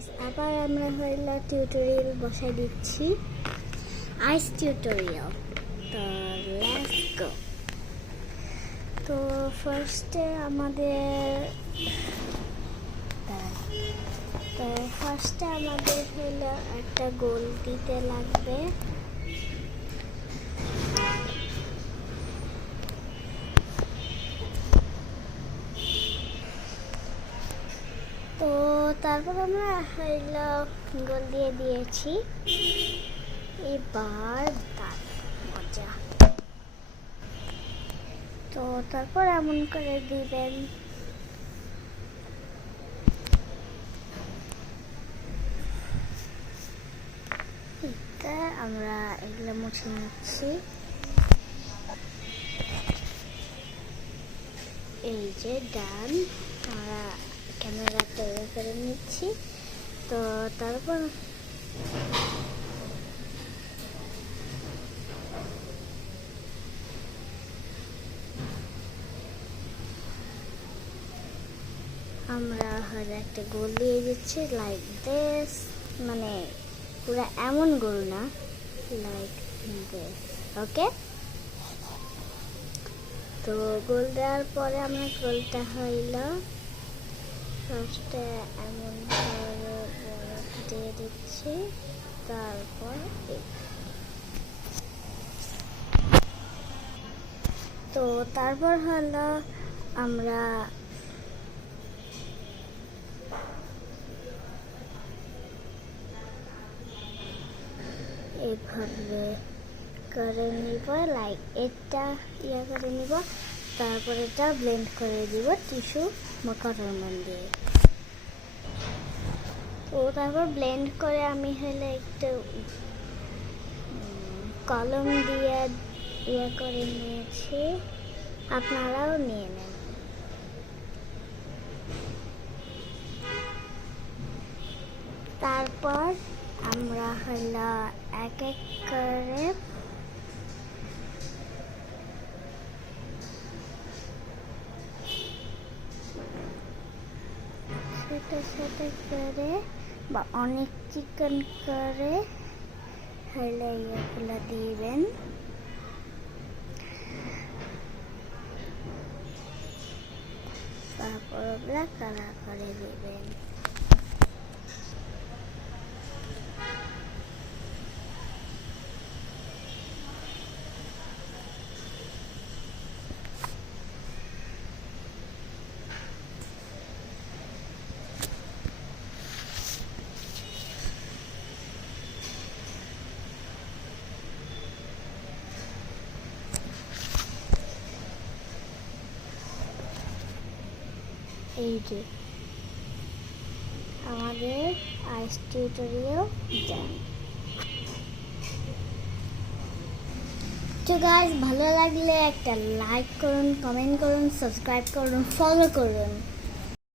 Guys, আবার আমরা হইলো টিউটোরিয়াল বসাই দিচ্ছি, আইস টিউটোরিয়াল। তো লেটস গো। তো ফার্স্টে আমাদের হইলো একটা গোল দিতে লাগবে। তো তারপর আমরা হইলো গোল দিয়ে দিয়েছি। এবার মজা। তো তারপর এমন করে দিবেন। আমরা এগুলো মুছে নিচ্ছি। এই যে ডান, আমরা ক্যামেরাটা করে নিচ্ছি। তো তারপর আমরা হয়তো একটা গোল দিয়ে দিচ্ছি, লাইক দিস, মানে পুরো এমন গোল না, লাইক দিস। ওকে, তো গোল দেওয়ার পরে আমরা গোলটা হইল ফার্স্টে এমন করে দিয়ে দিচ্ছি। তারপর তো তারপর হলো আমরা এইভাবে করে নিব, লাইক এটা করে নিব। তারপর এটা ব্লেন্ড করে দিব টিস্যু বা কটন দিয়ে। তো তারপর ব্লেন্ড করে আমি হলে একটু কলম দিয়ে করে নিয়েছি, আপনারাও নিয়ে নেন। তারপর আমরা হলো এক এক করে ছোট করে বা অনেক চিকন করে হলে এগুলো দিবেন। তারপর ওগুলা কালার করে দিবেন। এই যে আমাদের আইস টিউটোরিয়াল ডান। তো গাইস, ভালো লাগলে একটা লাইক করুন, কমেন্ট করুন, সাবস্ক্রাইব করুন, ফলো করুন।